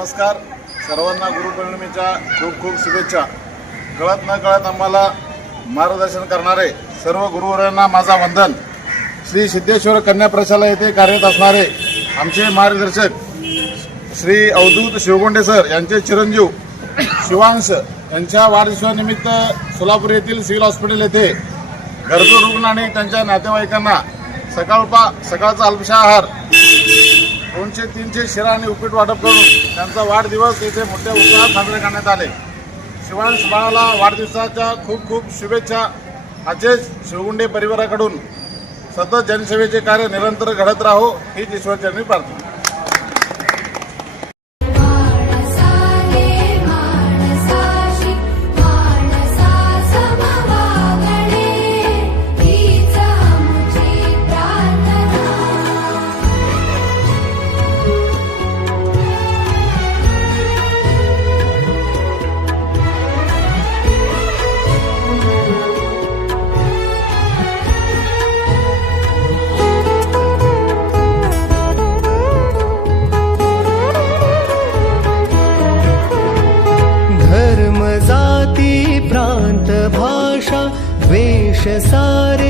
नमस्कार. सर्वांना गुरुपौर्णिमेच्या खूप खूप शुभेच्छा. कळत न कळत आम्हाला मार्गदर्शन करणारे सर्व गुरुवरांना माझा वंदन. श्री सिद्धेश्वर कन्या प्रशाला येथे कार्यरत असणारे आमचे मार्गदर्शक श्री अवधूत शिवगोंडे सर यांचे चिरंजीव शिवांश यांच्या वाढदिवसानिमित्त सोलापूर येथील सिव्हिल हॉस्पिटल येथे गरजू रुग्ण आणि त्यांच्या नातेवाईकांना सकाळपा सकाळचा अल्पशा आहार दोनशे तीनशे शिरा आणि उपीट वाटप करून त्यांचा वाढदिवस येथे मोठ्या उत्साहात साजरे करण्यात आले. शिवांश बाळाला वाढदिवसाच्या खूप खूप शुभेच्छा. असेच शिवगुंडे परिवाराकडून सतत जनसेवेचे कार्य निरंतर घडत राहो हीच ईश्वरचरणी प्रार्थना. वेश सारे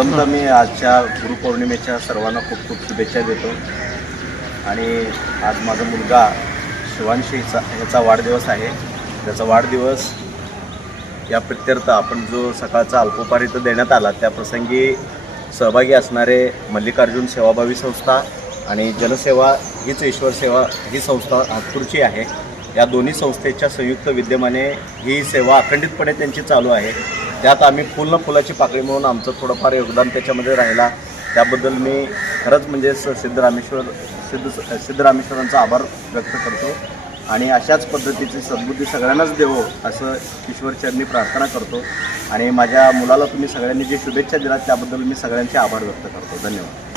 प्रथमतः मी आजच्या गुरुपौर्णिमेच्या सर्वांना खूप खूप शुभेच्छा देतो. आणि आज माझा मुलगा शिवांशीचा याचा वाढदिवस आहे. त्याचा वाढदिवस या प्रित्यर्थ आपण जो सकाळचा अल्पोपार इथं देण्यात आला त्या प्रसंगी सहभागी असणारे मल्लिकार्जुन सेवाभावी संस्था आणि जनसेवा हीच ईश्वर सेवा ही संस्था नागपूरची आहे. या दोन्ही संस्थेच्या संयुक्त विद्यमाने ही सेवा अखंडितपणे त्यांची चालू आहे. त्यात आम्ही फुल न फुलाची पाकळी म्हणून आमचं थोडंफार योगदान त्याच्यामध्ये राहिला. त्याबद्दल मी खरंच म्हणजे स- सिद्धरामेश्वर सिद्ध सिद्धरामेश्वरांचा आभार व्यक्त करतो. आणि अशाच पद्धतीची सद्बुद्धी सगळ्यांनाच देवो असं ईश्वरचरणी प्रार्थना करतो. आणि माझ्या मुलाला तुम्ही सगळ्यांनी जी शुभेच्छा दिल्या त्याबद्दल मी सगळ्यांचे आभार व्यक्त करतो. धन्यवाद.